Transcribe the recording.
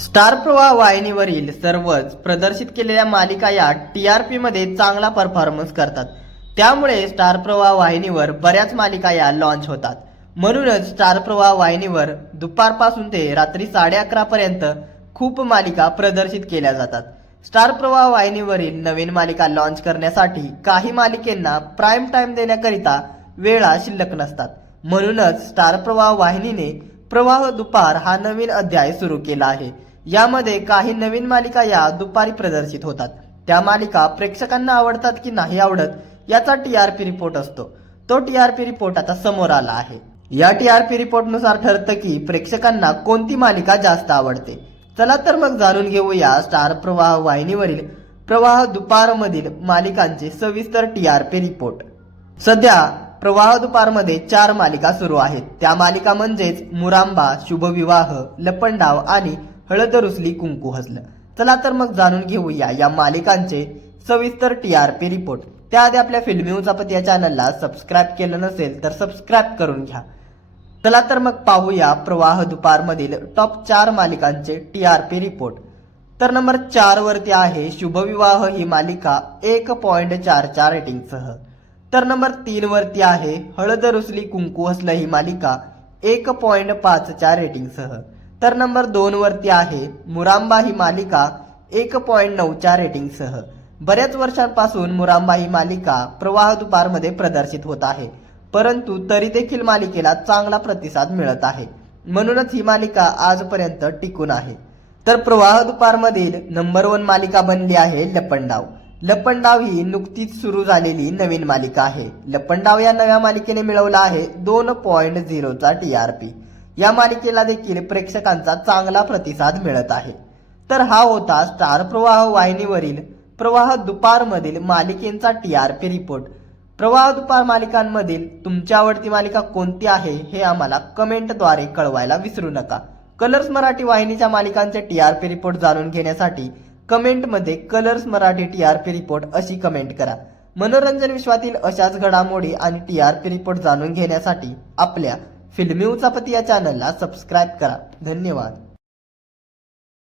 Star Pravah वाहिनीवरील सर्वच प्रदर्शित केलेल्या मालिका या टी आर पीमध्ये चांगला परफॉर्मन्स करतात. त्यामुळे स्टार प्रवाह वाहिनीवर बऱ्याच मालिका या लॉन्च होतात. म्हणूनच स्टार प्रवाह वाहिनीवर दुपारपासून ते रात्री साडे अकरापर्यंत खूप मालिका प्रदर्शित केल्या जातात. स्टार प्रवाह वाहिनीवरील नवीन मालिका लॉन्च करण्यासाठी काही मालिकेंना प्राईम टाईम देण्याकरिता वेळा शिल्लक नसतात. म्हणूनच स्टार प्रवाह वाहिनीने प्रवाह दुपार हा नवीन अध्याय सुरू केला आहे. यामध्ये काही नवीन मालिका या दुपारी प्रदर्शित होतात. त्या मालिका प्रेक्षकांना आवडतात की नाही आवडत याचा टी आर पी रिपोर्ट असतो. तो टी आर पी रिपोर्ट आता समोर आला आहे. या टी आर पी रिपोर्टनुसार ठरतं की प्रेक्षकांना कोणती मालिका जास्त आवडते. चला तर मग जाणून घेऊया स्टार प्रवाह वाहिनीवरील प्रवाह दुपारमधील मालिकांचे सविस्तर टी आर पी रिपोर्ट. सध्या प्रवाह दुपारमध्ये चार मालिका सुरू आहेत. त्या मालिका म्हणजेच मुरांबा शुभविवाह लपंडाव आणि हळद रुसली कुंकू हसलं चला तर मग जाणून घेऊया या मालिकांचे सविस्तर टी आर पी रिपोर्ट त्याआधी आपल्या फिल्मी उचापत या चॅनलला सबस्क्राईब केलं नसेल तर सबस्क्राईब करून घ्या. चला तर मग पाहूया प्रवाह दुपारमधील टॉप चार मालिकांचे टी आर पी रिपोर्ट तर नंबर चार वरती आहे शुभविवाह ही मालिका एक पॉइंट चारच्या रेटिंगसह तर नंबर तीनवरती आहे हळद रुसली कुंकू हसलं ही मालिका एक पॉईंट पाचच्या रेटिंगसह तर नंबर दोनवरती आहे मुरांबा ही मालिका एक पॉईंट नऊच्या रेटिंगसह बऱ्याच वर्षांपासून मुरांबा ही मालिका प्रवाह दुपारमध्ये प्रदर्शित होत आहे परंतु तरी देखील मालिकेला चांगला प्रतिसाद मिळत आहे. म्हणूनच ही मालिका आजपर्यंत टिकून आहे. तर प्रवाह दुपारमधील नंबर वन मालिका बनली आहे लपंडाव. लपंडाव ही नुकतीच सुरू झालेली नवीन मालिका आहे. लपंडाव या नव्या मालिकेने मिळवला आहे दोन पॉइंट झिरोचा टी आर पी या मालिकेला देखील प्रेक्षकांचा चांगला प्रतिसाद मिळत आहे. तर हा होता स्टार प्रवाह वाहिनीवरील प्रवाह दुपारमधील मालिकेंचा T R P report Pravah दुपार मालिकांमधील तुमची आवडती मालिका कोणती आहे हे आम्हाला कमेंटद्वारे कळवायला विसरू नका. कलर्स मराठी वाहिनीच्या मालिकांचे टी आर पी रिपोर्ट जाणून घेण्यासाठी कमेंटमध्ये Colors Marathi T R P report अशी कमेंट करा. मनोरंजन विश्वातील अशाच घडामोडी आणि टी आर पी रिपोर्ट जाणून घेण्यासाठी आपल्या फिल्मी उचापती या चॅनलला सबस्क्राईब करा. धन्यवाद.